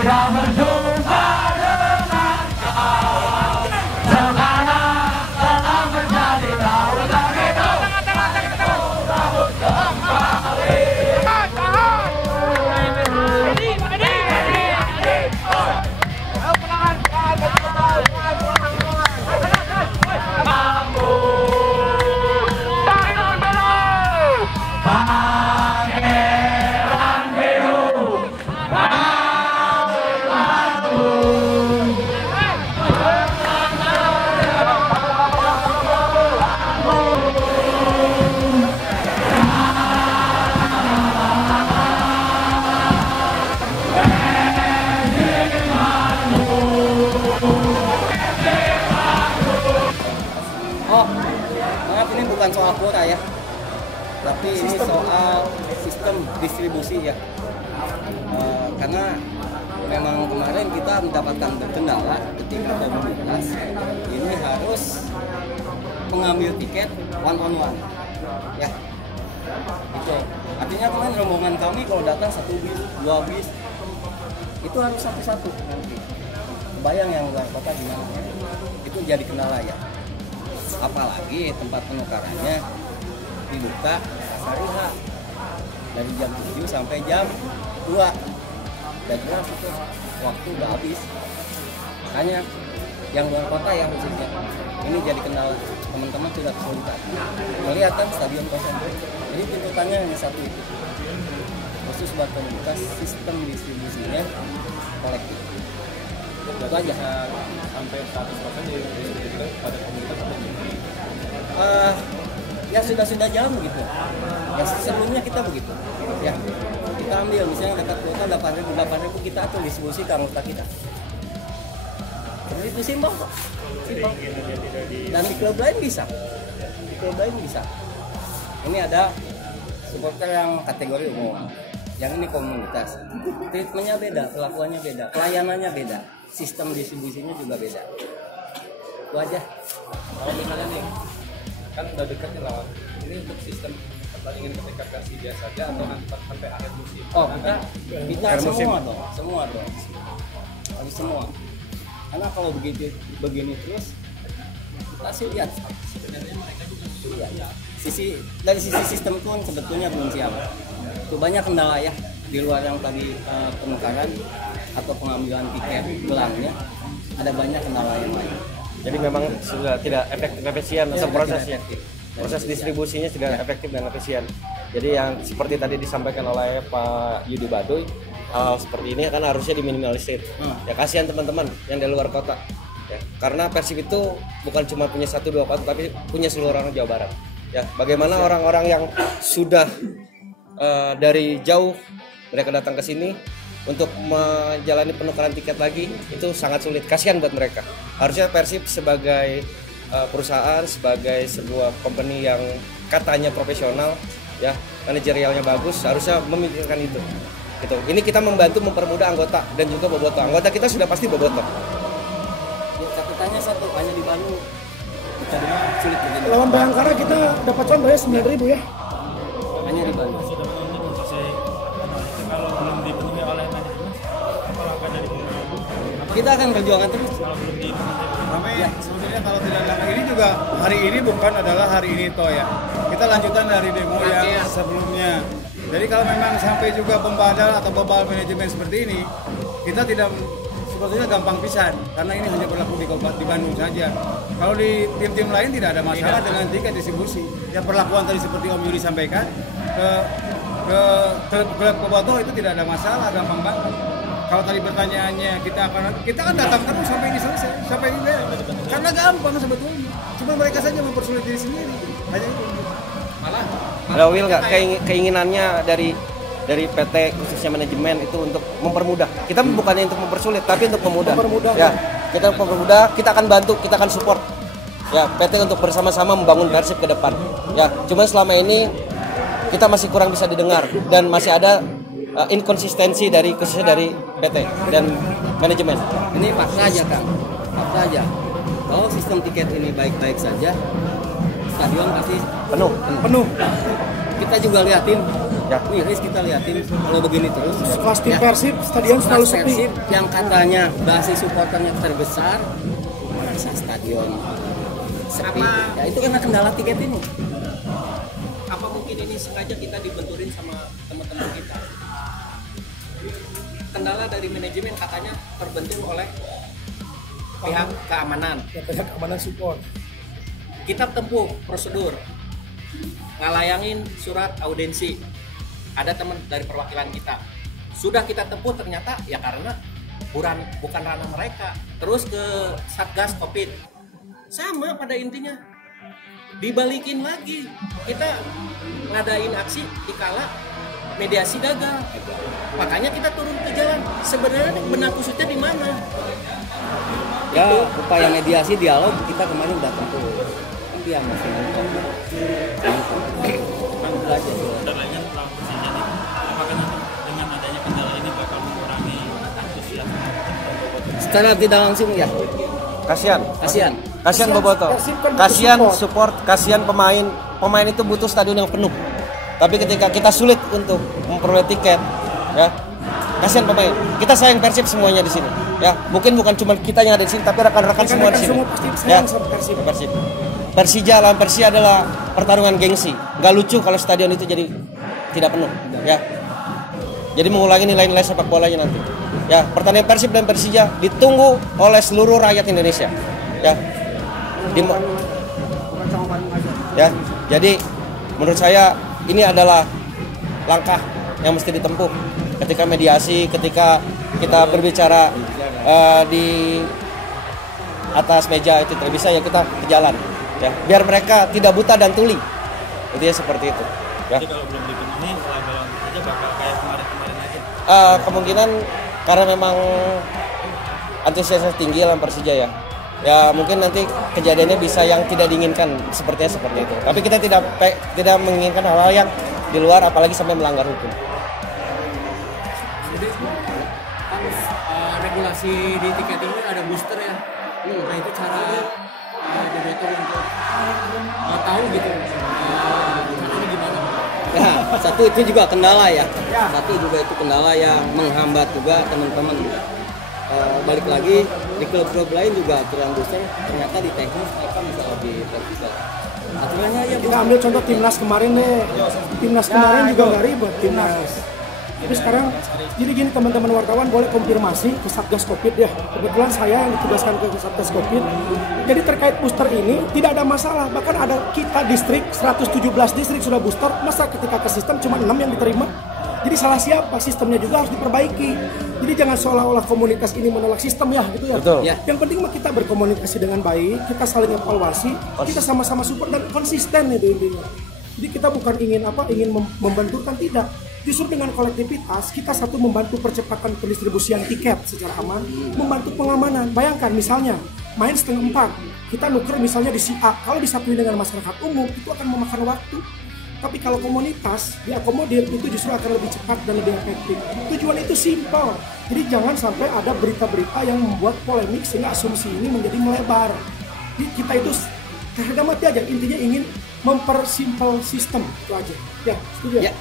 tidak berjumpa dengan kau. Sekarang telah menjadi lautan hidup. Rambut kembali. Oh, maaf ini bukan soal kuota ya, tapi ini soal sistem distribusi ya. Karena memang kemarin kita mendapatkan kendala ketika komunitas ini harus mengambil tiket one on one, ya. Itu artinya kemarin rombongan kami kalau datang 1 bis, 2 bis, itu harus satu-satu nanti. Kebayang yang luar kota gimana? Itu jadi kendala ya. Apalagi tempat penukarannya dibuka hari H dari jam 7 sampai jam 2 dan jelas itu waktu udah habis. Makanya yang luar kota ya khususnya ini jadi kendala, teman-teman sudah kesulitan. Kelihatan stadion kosong, jadi tuntutannya hanya satu itu, khusus buat komunitas sistem distribusinya kolektif. Itu aja. Sampai 100% distribusikan pada komunitas ya sudah jalan begitu. Ya sebelumnya kita begitu. Ya kita ambil misalnya dekat kuota 8.000 kita atur distribusi ke anggota kita. Jadi itu simpel kok. Simpel. Dan di klub lain bisa. Di klub lain bisa. Ini ada supporter yang kategori umum. Yang ini komunitas. Treatmentnya beda, perlakuannya beda, pelayanannya beda, sistem distribusinya juga beda. Itu aja. kalau misalnya nih kan udah dekat nih lawan, ini untuk sistem pertandingan ketika Persija saja atau nanti sampai akhir musim? Oh kita semua dong harus semua, karena kalau begini terus pasti lihat sebenarnya mereka juga dari sisi sistem pun sebetulnya belum siap. Itu banyak kendala ya di luar yang tadi penukaran atau pengambilan tiket pulangnya, ada banyak kendala yang lain. Jadi memang sudah tidak efisien Ya, prosesnya. efektif. Proses distribusinya tidak efektif dan efisien. Jadi yang seperti tadi disampaikan oleh Pak Yudi Baduy, hal seperti ini kan harusnya diminimalisir. Ya kasihan teman-teman yang di luar kota. Ya, karena Persib itu bukan cuma punya 1-2 kota, tapi punya seluruh orang Jawa Barat. Ya, bagaimana orang-orang yang sudah dari jauh mereka datang ke sini untuk menjalani penukaran tiket lagi, itu sangat sulit. Kasihan buat mereka. Harusnya Persib sebagai perusahaan, sebagai sebuah company yang katanya profesional, ya manajerialnya bagus, harusnya memikirkan itu. Gitu. Ini kita membantu mempermudah anggota dan juga bobotoh. Anggota kita sudah pasti bobotoh. Ya, catatannya satu, hanya di Bandung kita sulit begini. Lawan Bayangkara kita dapat cuan bayar 9.000 ya. Hanya di Bandung. Kalau belum dipenuhi oleh manajemen, apa langkah dari Kita akan perjuangan terus. Ramai sebetulnya kalau tidak ada ini juga hari ini bukan adalah hari ini toh ya. Kita lanjutan dari demo yang sebelumnya. Jadi kalau memang sampai juga pembadal atau bebal manajemen seperti ini, kita tidak sebetulnya gampang pisan karena ini hanya berlaku di Bandung saja. Kalau di tim-tim lain tidak ada masalah dengan tiket distribusi. Ya perlakuan tadi seperti Om Yuri sampaikan ke klub Bobotoh itu tidak ada masalah, gampang banget. Kalau tadi pertanyaannya kita kan datang terus sampai ini selesai, sampai ini beres. Karena gampang sebetulnya. Cuma mereka saja mempersulit diri sendiri. Hanya itu. Ada Will nggak keinginannya dari PT khususnya manajemen itu untuk mempermudah. Kita bukannya untuk mempersulit, tapi untuk mempermudah. Ya, kita mempermudah, kita akan bantu, kita akan support. Ya, PT untuk bersama-sama membangun Persib ke depan. Ya, cuma selama ini kita masih kurang bisa didengar dan masih ada inkonsistensi khususnya dari PT dan manajemen. Ini fakta aja Kang, fakta aja. Kalau sistem tiket ini baik-baik saja, stadion pasti Penuh. penuh. Kita juga liatin Ya. Miris kita liatin kalau begini terus. Pasti Persib stadion selalu Kelas sepi. Persib yang katanya basis supporternya terbesar, masa stadion sepi. Ya itu karena kendala tiket ini. Apa mungkin ini sengaja kita dibenturin sama teman-teman kita? Kendala dari manajemen katanya terbentur oleh pihak keamanan. Ya, pihak keamanan support. Kita tempuh prosedur, ngalayangin surat audensi. Ada teman dari perwakilan kita. Sudah kita tempuh ternyata ya karena bukan ranah mereka. Terus ke Satgas Covid. Sama pada intinya. Dibalikin lagi. Kita ngadain aksi dikala mediasi gagal. Makanya kita turun ke jalan. Sebenarnya benang kusutnya di mana? Ya upaya mediasi dialog kita kemarin udah tempuh. Kan dia masih nonton. Belajar. Kendalanya lawan Persija nih, apakah nanti dengan adanya kendala ini bakal mengurangi antusiasme Secara tidak langsung ya. Kasihan Boboto. Persib kan butuh Kasihan support. support, kasihan pemain. Pemain itu butuh stadion yang penuh. Tapi ketika kita sulit untuk memperoleh tiket, ya, kasihan pemain. Kita sayang Persib semuanya di sini. Ya, mungkin bukan cuma kita yang ada di sini, tapi rekan-rekan semua di sini. Semua pasti sayang sama Persib. Persib. Persija lawan Persia adalah pertarungan gengsi. Gak lucu kalau stadion itu jadi tidak penuh, ya. Jadi mengulangi nilai-nilai sepak bolanya nanti. Ya, pertandingan Persib dan Persija ditunggu oleh seluruh rakyat Indonesia. Ya. Ya, jadi menurut saya ini adalah langkah yang mesti ditempuh ketika mediasi, ketika kita berbicara di atas meja itu tidak bisa ya kita ke jalan. Ya, biar mereka tidak buta dan tuli. Intinya seperti itu. Ya. jadi kalau belum dipenuhi lawan aja bakal kayak kemarin-kemarin aja. Kemungkinan karena memang antusiasnya tinggi lawan Persija ya. Ya mungkin nanti kejadiannya bisa yang tidak diinginkan sepertinya seperti itu. Tapi kita tidak menginginkan hal-hal yang di luar apalagi sampai melanggar hukum. Jadi regulasi di tiket ini ada booster ya. Nah itu cara Debeto untuk tahu gitu caranya gimana. Ya, satu itu juga kendala ya. Satu juga itu kendala yang menghambat juga teman-teman. Balik lagi di klub-klub lain juga aturan booster ternyata di teknis mereka bisa lebih fleksibel. Aturannya ya Kita ambil contoh timnas kemarin deh. Timnas kemarin juga nggak ribet timnas. Tapi sekarang jadi gini teman-teman wartawan boleh konfirmasi ke Satgas Covid ya. Kebetulan saya yang ditugaskan ke Satgas Covid. Jadi terkait booster ini tidak ada masalah. Bahkan ada kita distrik 117 distrik sudah booster. Masa ketika ke sistem cuma 6 yang diterima? Jadi salah siapa? Sistemnya juga harus diperbaiki. Jadi jangan seolah-olah komunitas ini menolak sistem ya gitu ya. Betul. Ya. Yang penting mah kita berkomunikasi dengan baik, kita saling evaluasi, kita sama-sama support dan konsisten itu intinya. Jadi kita bukan ingin membenturkan, tidak. Justru dengan kolektivitas kita satu membantu percepatan pendistribusian tiket secara aman, membantu pengamanan. Bayangkan misalnya main 3:30, kita nuker misalnya di si A, kalau disatuin dengan masyarakat umum itu akan memakan waktu. Tapi kalau komunitas diakomodir itu justru akan lebih cepat dan lebih efektif. Tujuan itu simpel. Jadi jangan sampai ada berita-berita yang membuat polemik sehingga asumsi ini menjadi melebar. Jadi kita itu harga mati aja, intinya ingin mempersimpel sistem itu aja. Ya, setuju ya? Ya.